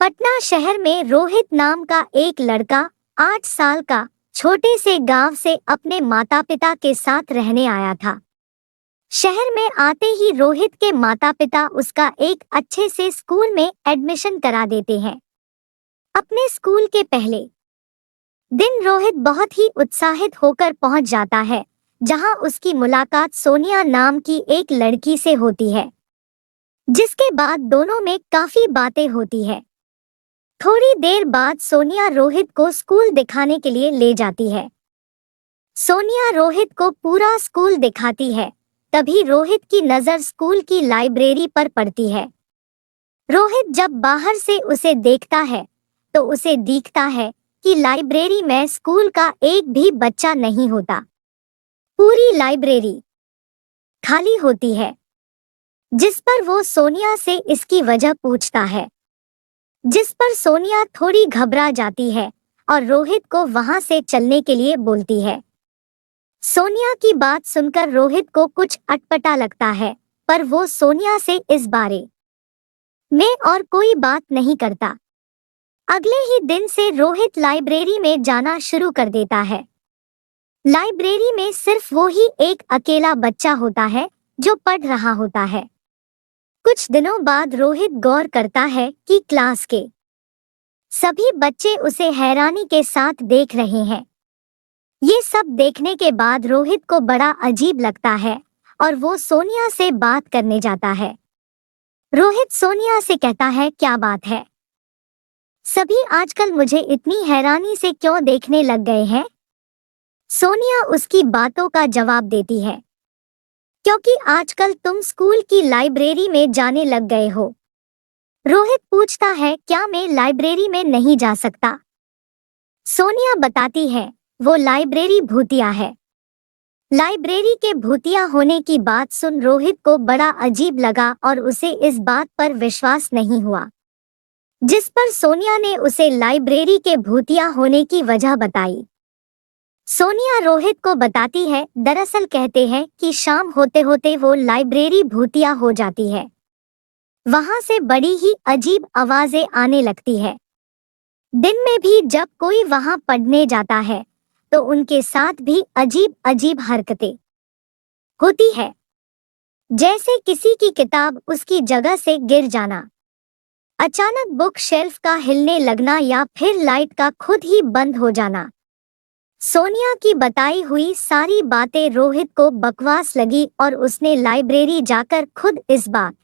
पटना शहर में रोहित नाम का एक लड़का 8 साल का छोटे से गांव से अपने माता पिता के साथ रहने आया था। शहर में आते ही रोहित के माता पिता उसका एक अच्छे से स्कूल में एडमिशन करा देते हैं। अपने स्कूल के पहले दिन रोहित बहुत ही उत्साहित होकर पहुंच जाता है, जहां उसकी मुलाकात सोनिया नाम की एक लड़की से होती है, जिसके बाद दोनों में काफी बातें होती है। थोड़ी देर बाद सोनिया रोहित को स्कूल दिखाने के लिए ले जाती है। सोनिया रोहित को पूरा स्कूल दिखाती है। तभी रोहित की नजर स्कूल की लाइब्रेरी पर पड़ती है। रोहित जब बाहर से उसे देखता है तो उसे दिखता है कि लाइब्रेरी में स्कूल का एक भी बच्चा नहीं होता। पूरी लाइब्रेरी खाली होती है, जिस पर वो सोनिया से इसकी वजह पूछता है, जिस पर सोनिया थोड़ी घबरा जाती है और रोहित को वहां से चलने के लिए बोलती है। सोनिया की बात सुनकर रोहित को कुछ अटपटा लगता है, पर वो सोनिया से इस बारे में और कोई बात नहीं करता। अगले ही दिन से रोहित लाइब्रेरी में जाना शुरू कर देता है। लाइब्रेरी में सिर्फ वो ही एक अकेला बच्चा होता है जो पढ़ रहा होता है। कुछ दिनों बाद रोहित गौर करता है कि क्लास के सभी बच्चे उसे हैरानी के साथ देख रहे हैं। ये सब देखने के बाद रोहित को बड़ा अजीब लगता है और वो सोनिया से बात करने जाता है। रोहित सोनिया से कहता है, क्या बात है? सभी आजकल मुझे इतनी हैरानी से क्यों देखने लग गए हैं? सोनिया उसकी बातों का जवाब देती है, क्योंकि आजकल तुम स्कूल की लाइब्रेरी में जाने लग गए हो। रोहित पूछता है, क्या मैं लाइब्रेरी में नहीं जा सकता? सोनिया बताती है, वो लाइब्रेरी भूतिया है। लाइब्रेरी के भूतिया होने की बात सुन रोहित को बड़ा अजीब लगा और उसे इस बात पर विश्वास नहीं हुआ, जिस पर सोनिया ने उसे लाइब्रेरी के भूतिया होने की वजह बताई। सोनिया रोहित को बताती है, दरअसल कहते हैं कि शाम होते होते वो लाइब्रेरी भूतिया हो जाती है। वहां से बड़ी ही अजीब आवाजें आने लगती है। दिन में भी जब कोई वहां पढ़ने जाता है तो उनके साथ भी अजीब अजीब हरकतें होती है, जैसे किसी की किताब उसकी जगह से गिर जाना, अचानक बुक शेल्फ का हिलने लगना या फिर लाइट का खुद ही बंद हो जाना। सोनिया की बताई हुई सारी बातें रोहित को बकवास लगी और उसने लाइब्रेरी जाकर खुद इस बात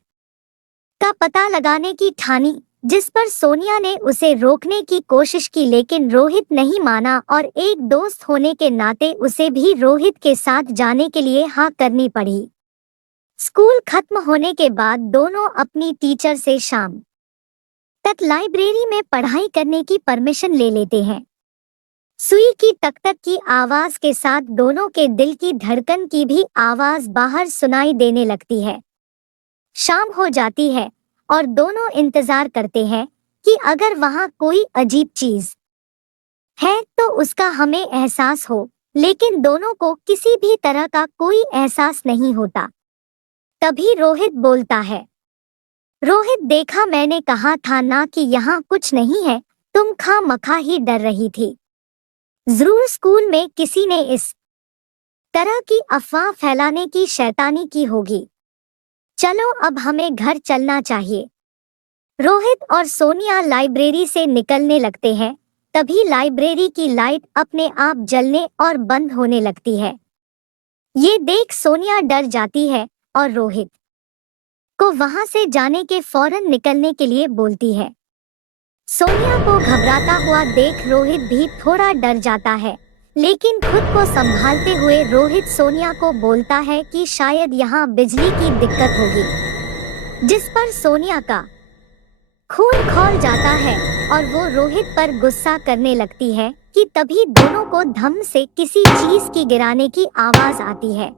का पता लगाने की ठानी, जिस पर सोनिया ने उसे रोकने की कोशिश की, लेकिन रोहित नहीं माना और एक दोस्त होने के नाते उसे भी रोहित के साथ जाने के लिए हाँ करनी पड़ी। स्कूल खत्म होने के बाद दोनों अपनी टीचर से शाम तक लाइब्रेरी में पढ़ाई करने की परमिशन ले लेते हैं। सुई की टक टक की आवाज के साथ दोनों के दिल की धड़कन की भी आवाज बाहर सुनाई देने लगती है। शाम हो जाती है और दोनों इंतजार करते हैं कि अगर वहां कोई अजीब चीज है तो उसका हमें एहसास हो, लेकिन दोनों को किसी भी तरह का कोई एहसास नहीं होता। तभी रोहित बोलता है, रोहित देखा, मैंने कहा था ना कि यहाँ कुछ नहीं है, तुम खामखा ही डर रही थी। जरूर स्कूल में किसी ने इस तरह की अफवाह फैलाने की शैतानी की होगी। चलो अब हमें घर चलना चाहिए। रोहित और सोनिया लाइब्रेरी से निकलने लगते हैं। तभी लाइब्रेरी की लाइट अपने आप जलने और बंद होने लगती है। ये देख सोनिया डर जाती है और रोहित को वहां से जाने के फौरन निकलने के लिए बोलती है। सोनिया को घबराता हुआ देख रोहित भी थोड़ा डर जाता है, लेकिन खुद को संभालते हुए रोहित सोनिया को बोलता है कि शायद यहाँ बिजली की दिक्कत होगी, जिस पर सोनिया का खून खौल जाता है और वो रोहित पर गुस्सा करने लगती है कि तभी दोनों को धम से किसी चीज की गिराने की आवाज आती है,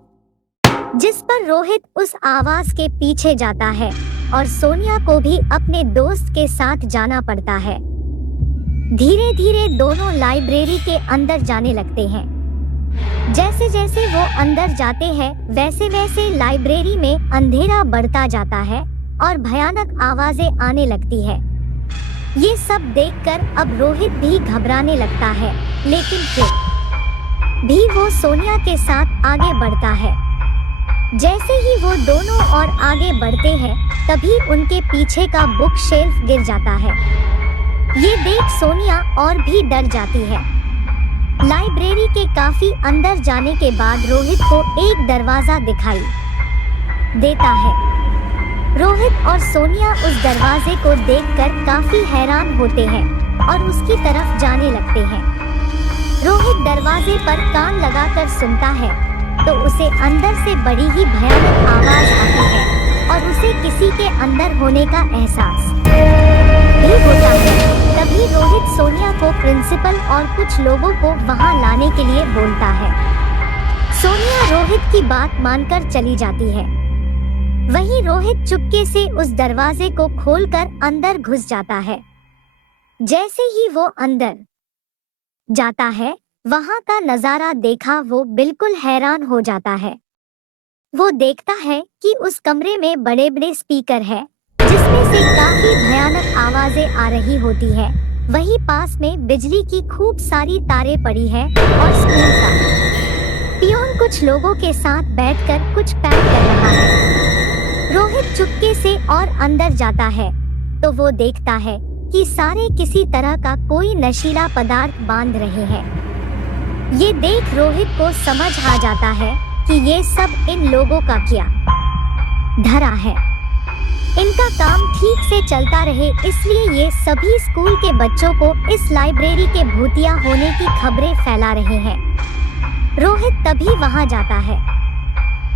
जिस पर रोहित उस आवाज के पीछे जाता है और सोनिया को भी अपने दोस्त के साथ जाना पड़ता है। धीरे धीरे दोनों लाइब्रेरी के अंदर जाने लगते हैं। जैसे जैसे वो अंदर जाते हैं वैसे वैसे लाइब्रेरी में अंधेरा बढ़ता जाता है और भयानक आवाजें आने लगती है। ये सब देखकर अब रोहित भी घबराने लगता है, लेकिन फिर भी वो सोनिया के साथ आगे बढ़ता है। जैसे ही वो दोनों और आगे बढ़ते हैं, तभी उनके पीछे का बुक शेल्फ गिर जाता है। ये देख सोनिया और भी डर जाती है। लाइब्रेरी के काफी अंदर जाने के बाद रोहित को एक दरवाजा दिखाई देता है। रोहित और सोनिया उस दरवाजे को देखकर काफी हैरान होते हैं और उसकी तरफ जाने लगते हैं। रोहित दरवाजे पर कान लगाकर सुनता है तो उसे अंदर से बड़ी ही भयानक आवाज आती है और उसे किसी के अंदर होने का एहसास भी होता है। तभी रोहित सोनिया को प्रिंसिपल और कुछ लोगों को वहां लाने के लिए बोलता है। सोनिया रोहित की बात मानकर चली जाती है। वहीं रोहित चुपके से उस दरवाजे को खोलकर अंदर घुस जाता है। जैसे ही वो अंदर जाता है, वहां का नजारा देखा वो बिल्कुल हैरान हो जाता है। वो देखता है कि उस कमरे में बड़े बड़े स्पीकर हैं, जिसमें से काफी भयानक आवाजें आ रही होती है। वहीं पास में बिजली की खूब सारी तारें पड़ी है और स्कूल का पियोन कुछ लोगों के साथ बैठकर कुछ पैक कर रहा है। रोहित चुपके से और अंदर जाता है तो वो देखता है कि सारे किसी तरह का कोई नशीला पदार्थ बांध रहे हैं। ये देख रोहित को समझ आ जाता है कि ये सब इन लोगों का क्या धरा है। इनका काम ठीक से चलता रहे, इसलिए ये सभी स्कूल के बच्चों को इस लाइब्रेरी के भूतिया होने की खबरें फैला रहे हैं। रोहित तभी वहां जाता है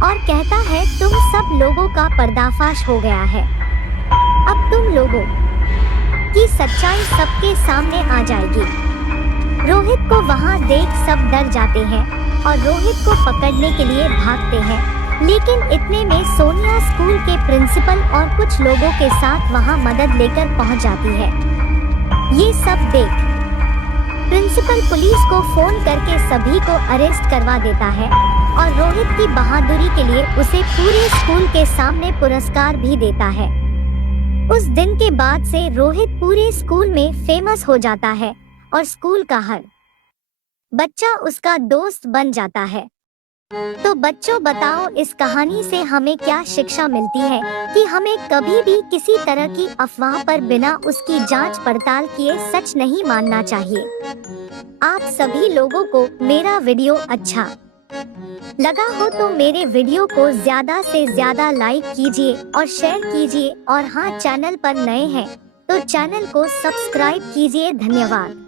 और कहता है, तुम सब लोगों का पर्दाफाश हो गया है। अब तुम लोगों की सच्चाई सबके सामने आ जाएगी। रोहित को वहां देख सब डर जाते हैं और रोहित को पकड़ने के लिए भागते हैं, लेकिन इतने में सोनिया स्कूल के प्रिंसिपल और कुछ लोगों के साथ वहां मदद लेकर पहुंच जाती है। ये सब देख प्रिंसिपल पुलिस को फोन करके सभी को अरेस्ट करवा देता है और रोहित की बहादुरी के लिए उसे पूरे स्कूल के सामने पुरस्कार भी देता है। उस दिन के बाद से रोहित पूरे स्कूल में फेमस हो जाता है और स्कूल का हर बच्चा उसका दोस्त बन जाता है। तो बच्चों, बताओ इस कहानी से हमें क्या शिक्षा मिलती है कि हमें कभी भी किसी तरह की अफवाह पर बिना उसकी जांच पड़ताल किए सच नहीं मानना चाहिए। आप सभी लोगों को मेरा वीडियो अच्छा लगा हो तो मेरे वीडियो को ज्यादा से ज्यादा लाइक कीजिए और शेयर कीजिए, और हाँ, चैनल पर नए हैं तो चैनल को सब्सक्राइब कीजिए। धन्यवाद।